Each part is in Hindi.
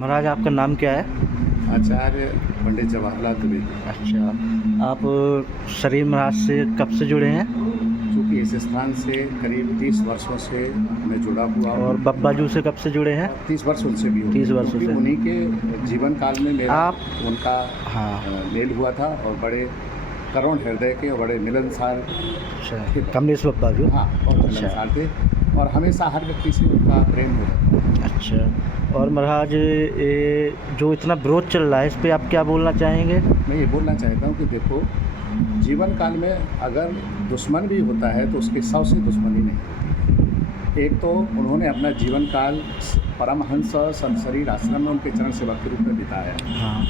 महाराज आपका नाम क्या है? आचार्य पंडित जवाहरलाल द्विवेदी। अच्छा, आप शरीर महाराज से कब से जुड़े हैं? चूँकि इस स्थान से करीब 30 वर्षों से मैं जुड़ा हुआ हूँ और बब्बाजू से कब से जुड़े हैं? 30 वर्ष उनसे भी हो 30 वर्षों क्योंकि से। उन्हीं के जीवन काल में मेरा उनका हाँ। मेल हुआ था और बड़े करुण हृदय के और बड़े मिलनसार अच्छा, कमलेश बब्बाजू। हाँ, बहुत मिलनसार थे और हमेशा हर व्यक्ति से उनका प्रेम हुआ। अच्छा, और महाराज ये जो इतना विरोध चल रहा है इस पे आप क्या बोलना चाहेंगे? मैं ये बोलना चाहता हूँ कि देखो, जीवन काल में अगर दुश्मन भी होता है तो उसके 100 से दुश्मनी नहीं। एक तो उन्होंने अपना जीवन काल परमहंस संत शरीर आश्रम में उनके चरण सेवक के रूप में बिताया। हाँ।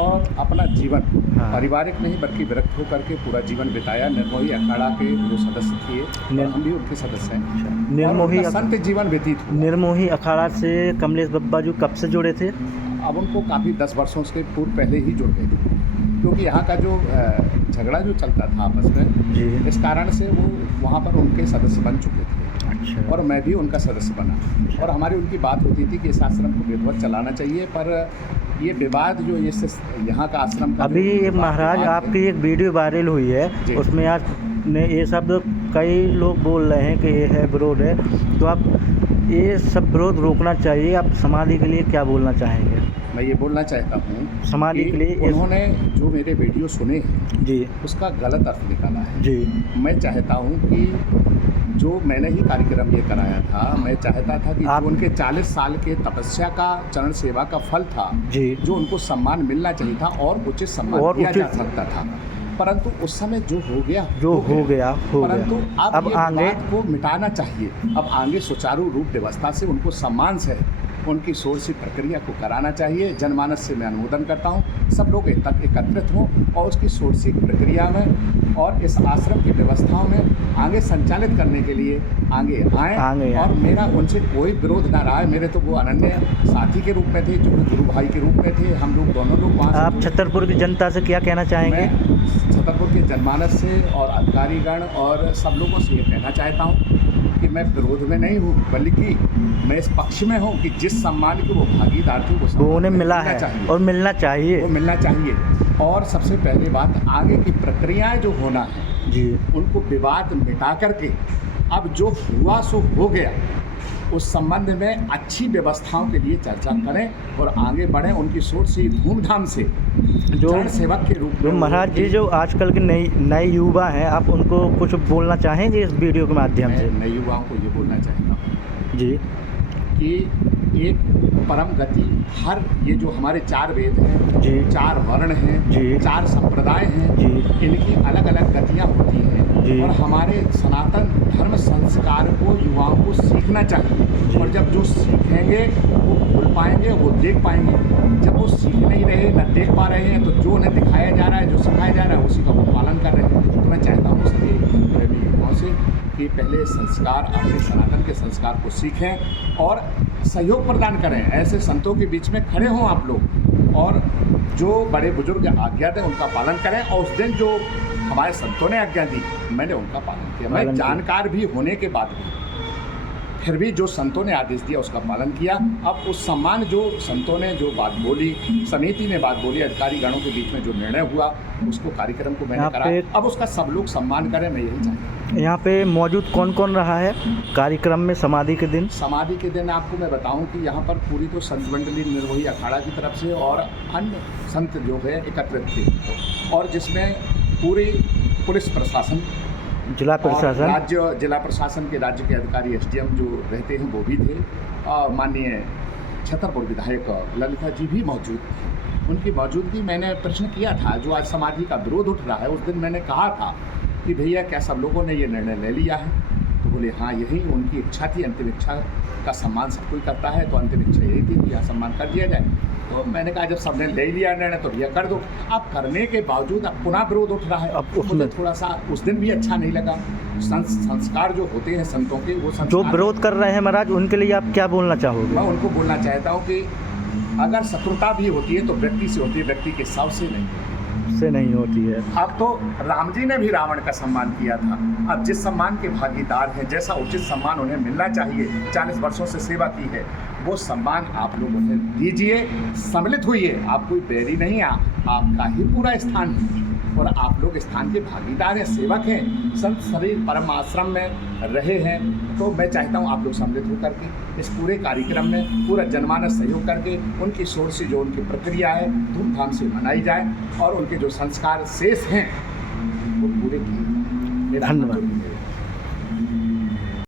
और अपना जीवन हाँ। पारिवारिक नहीं बल्कि विरक्त होकर के पूरा जीवन बिताया। निर्मोही अखाड़ा के वो सदस्य थे और हम भी उनके सदस्य हैं। निर्मोही संत जीवन व्यतीत हुआ। निर्मोही अखाड़ा से कमलेश बब्बाजू कब से जुड़े थे? अब उनको काफ़ी 10 वर्षों से पूर्व पहले ही जुड़ गए थे, क्योंकि यहाँ का जो झगड़ा जो चलता था आपस में जी। इस कारण से वो वहाँ पर उनके सदस्य बन चुके थे। अच्छा। और मैं भी उनका सदस्य बना और हमारी उनकी बात होती थी कि इस आश्रम को विधिवत चलाना चाहिए। पर ये विवाद जो ये यहाँ का आश्रम का अभी एक महाराज आपकी एक वीडियो वायरल हुई है, उसमें आज ने ये सब कई लोग बोल रहे हैं कि ये है विरोध है, तो आप ये सब विरोध रोकना चाहिए। आप समाधि के लिए क्या बोलना चाहेंगे? मैं ये बोलना चाहता हूँ समाधि के लिए उन्होंने जो मेरे वीडियो सुने हैं जी उसका गलत अर्थ निकाला है जी। मैं चाहता हूँ कि जो मैंने ही कार्यक्रम ये कराया था, मैं चाहता था कि जो उनके 40 साल के तपस्या का चरण सेवा का फल था जी, जो उनको सम्मान मिलना चाहिए था और उचित सम्मान दिया जा सकता था, परंतु उस समय जो हो गया परंतु अब आगे को मिटाना चाहिए। अब आगे सुचारू रूप व्यवस्था से उनको सम्मान से उनकी षोडशी प्रक्रिया को कराना चाहिए। जनमानस से मैं अनुमोदन करता हूँ सब लोग एकत्रित हों और उसकी षोडशी प्रक्रिया में और इस आश्रम की व्यवस्थाओं में आगे संचालित करने के लिए आगे आएँ। और मेरा उनसे कोई विरोध ना रहा है। मेरे तो वो अनन्य साथी के रूप में थे, जो गुरु भाई के रूप में थे। हम लोग दोनों लोग वहाँ। आप छतरपुर की जनता से क्या कहना चाहेंगे? मैं छतरपुर के जनमानस से और अधिकारीगण और सब लोगों से ये कहना चाहता हूँ कि मैं विरोध में नहीं हूँ, बल्कि मैं इस पक्ष में हूँ कि जिस सम्मान के वो भागीदार थे वो उन्हें मिला है और मिलना चाहिए, वो मिलना चाहिए। और सबसे पहली बात, आगे की प्रक्रियाएं जो होना है जी, उनको विवाद मिटा करके अब जो हुआ सो हो गया उस संबंध में अच्छी व्यवस्थाओं के लिए चर्चा करें और आगे बढ़ें। उनकी सोच से धूमधाम से जो सेवक के रूप में महाराज जी जो आजकल के नए युवा हैं, आप उनको कुछ बोलना चाहेंगे इस वीडियो के माध्यम से? नए युवाओं को ये बोलना चाहता हूँ जी कि एक परम गति, हर ये जो हमारे 4 वेद हैं जी, 4 वर्ण हैं जी, 4 संप्रदाय हैं जी, इनकी अलग अलग गतियाँ होती हैं जी। और हमारे सनातन धर्म संस्कार को युवाओं को सीखना चाहिए। और जब जो सीखेंगे वो भूल पाएंगे, वो देख पाएंगे। जब वो सीख नहीं रहे, न देख पा रहे हैं, तो जो उन्हें दिखाया जा रहा है, जो सिखाया जा रहा है, उसी का वो पालन कर रहे हैं। तो मैं चाहता हूँ सभी युवाओं से कि पहले संस्कार, अपने सनातन के संस्कार को सीखें और सहयोग प्रदान करें। ऐसे संतों के बीच में खड़े हों आप लोग और जो बड़े बुजुर्ग आज्ञा दें उनका पालन करें। और उस दिन जो हमारे संतों ने आज्ञा दी मैंने उनका पालन किया। मैं जानकार भी होने के बाद भी फिर भी जो संतों ने आदेश दिया उसका पालन किया। अब उस सम्मान जो संतों ने जो बात बोली, समिति ने बात बोली, अधिकारी गणों के बीच में जो निर्णय हुआ उसको कार्यक्रम को मैंने करा, अब उसका सब लोग सम्मान करें, मैं यही चाहता हूँ। यहाँ पे मौजूद कौन कौन रहा है कार्यक्रम में समाधि के दिन? समाधि के दिन आपको मैं बताऊं कि यहाँ पर पूरी तो संत मंडली निर्मोही अखाड़ा की तरफ से और अन्य संत जो है एकत्रित थे, और जिसमें पूरी पुलिस प्रशासन, जिला प्रशासन, जिला प्रशासन के राज्य के अधिकारी SDM जो रहते हैं वो भी थे, और माननीय छतरपुर विधायक ललिता जी भी मौजूद थे। उनकी मौजूदगी मैंने प्रश्न किया था, जो आज समाधि का विरोध उठ रहा है, उस दिन मैंने कहा था कि भैया क्या सब लोगों ने ये निर्णय ले लिया है? तो बोले हाँ, यही उनकी इच्छा थी, अंतिम इच्छा का सम्मान सब कोई करता है, तो अंतिम इच्छा यही थी कि यह सम्मान कर दिया जाए। तो मैंने कहा जब सबने ले लिया निर्णय तो भैया कर दो। अब करने के बावजूद अब पुनः विरोध उठ रहा है। अब मुझे थोड़ा सा उस दिन भी अच्छा नहीं लगा। संस्कार जो होते हैं संतों के, वो जो विरोध कर रहे हैं महाराज, उनके लिए आप क्या बोलना चाहोगे? मैं उनको बोलना चाहता हूँ कि अगर शत्रुता भी होती है तो व्यक्ति से होती है, व्यक्ति के साव से नहीं होती है। अब तो राम जी ने भी रावण का सम्मान किया था। अब जिस सम्मान के भागीदार हैं, जैसा उचित सम्मान उन्हें मिलना चाहिए, 40 वर्षों से सेवा की है, वो सम्मान आप लोग उन्हें दीजिए, सम्मिलित होइए। आप कोई बैरी नहीं, आपका ही पूरा स्थान है और आप लोग स्थान के भागीदार हैं, सेवक हैं। संत सभी परम आश्रम में रहे हैं, तो मैं चाहता हूँ आप लोग सम्मिलित होकर के इस पूरे कार्यक्रम में पूरा जनमानस सहयोग करके उनकी सोच से जो उनकी प्रक्रिया है धूमधाम से मनाई जाए और उनके जो संस्कार शेष हैं वो पूरे किए। धन्यवाद।